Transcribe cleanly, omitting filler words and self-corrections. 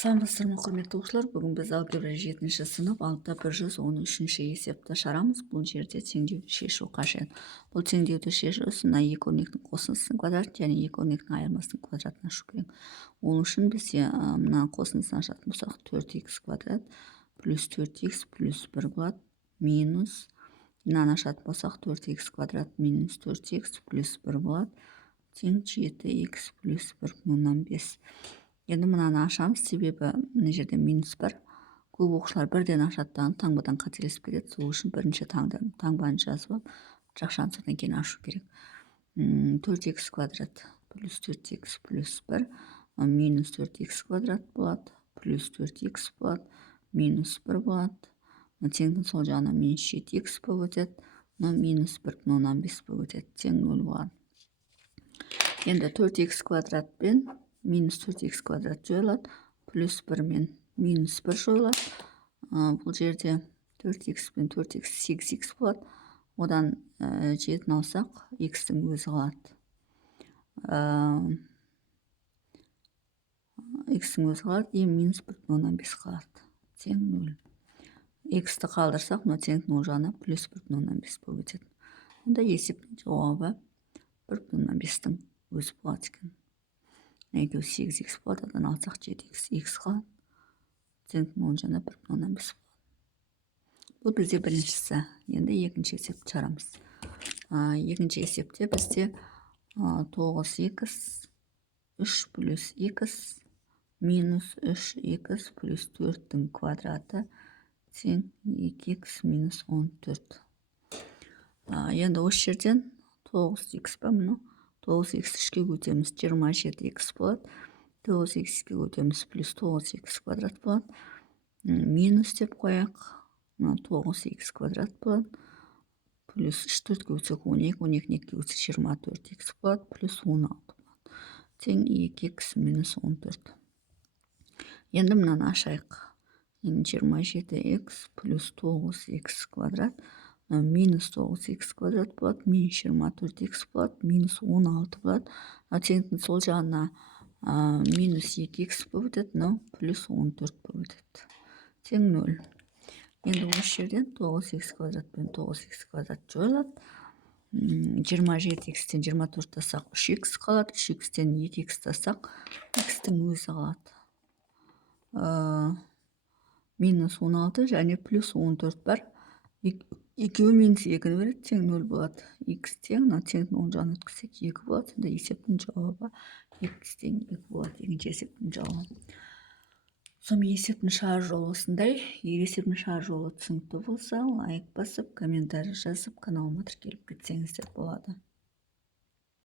Саламатсыздар ма, құрметті оқушылар? Бүгін біз алгебра 7-ші сынып 6-113-ші есепті шығарамыз. Бұл жерде теңдеуді шешу қажет. Бұл теңдеуді шешу үшін мына екі өрнектің қосындысының квадраты және екі өрнектің айырмасының квадратын ашу керек. Ол үшін бізде мына қосындысын ашатын болсақ 4х квадрат плюс 4х плюс 1 болады минус, мынаны ашатын болсақ 4х квадрат минус 4х плюс 1 болады тең 7х плюс 1/5. Енді мынаны ашамыз, себебі мына жерде минус бар. Көп оқушылар бірден ашаттан таңбадан қателесіп кетеді. Сол үшін бірінші таңбаны жазып алып, жақшаны содан кейін ашу керек. 4х квадрат плюс 4х плюс 1 минус 4х квадрат болады, плюс 4х болады, минус 1 болады. Теңдің сол жағына минус 7х болып өтеді, минус 1/5 болып өтеді, тең 0 болады. Енді 4х квадрат пен минус 4х квадрат жойылады, плюс 1 мен минус 1 жойылады. Бұл жерде 4х пен 4х 8х болады. Одан 7-ні алсақ, х-тің өзі қалады. Х-тің өзі қалады, минус 1/5 қалады. Тең 0. Х-ті қалдырсақ, мына теңдің ол жағына плюс 1/5 болып өтеді. Онда есептің жауабы 1/5-тің өзі болады екен. Екеуі 8х болады, одан алсақ 7х, х қалады. Теңдің оң жағына 1/5 болады. Бұл бізде біріншісі. Енді екінші есепті шығарамыз. Екінші есепте бізде 9х 3 плюс х минус 3х плюс 4-тің квадраты тең 2х минус 14. Енді осы жерден 9х ба мұны? 9х 3-ке көтеміз 27х болады. 9х-ке көтеміз плюс 9х квадрат болады. Минус деп қояқ. 9х квадрат болады. Плюс 4-ке өтсек 12, 12-ке өтсек 24х болады. Плюс 16 болады. Тең 2х минус 14. Енді мынаны ашайық. 27х плюс 9х квадрат минус 9х квадрат болады, минус 24х болады, минус 16 болады. Теңдің сол жағына минус 2х болып өтеді, плюс 14 болып өтеді. Тең 0. Енді осы жерден 9х квадрат пен 9х квадрат жойылады. 27х-тен 24 тастақ 3х қалады, 3х-тен 2х тастақ х-тің өзі қалады. Минус 16 және плюс 14 бар. Екеуі минус 2-ні береді, тең 0 болады. Х тең, теңдің оң жағына өткізсек 2 болады. Сонда есептің жауабы х тең 2 болады. Екінші есептің жауабы. Сонымен есептің шығару жолы осындай. Егер есептің шығару жолы түсінікті болса, лайк басып, комментарий жазып, каналыма тіркеліп кетсеңіздер болады.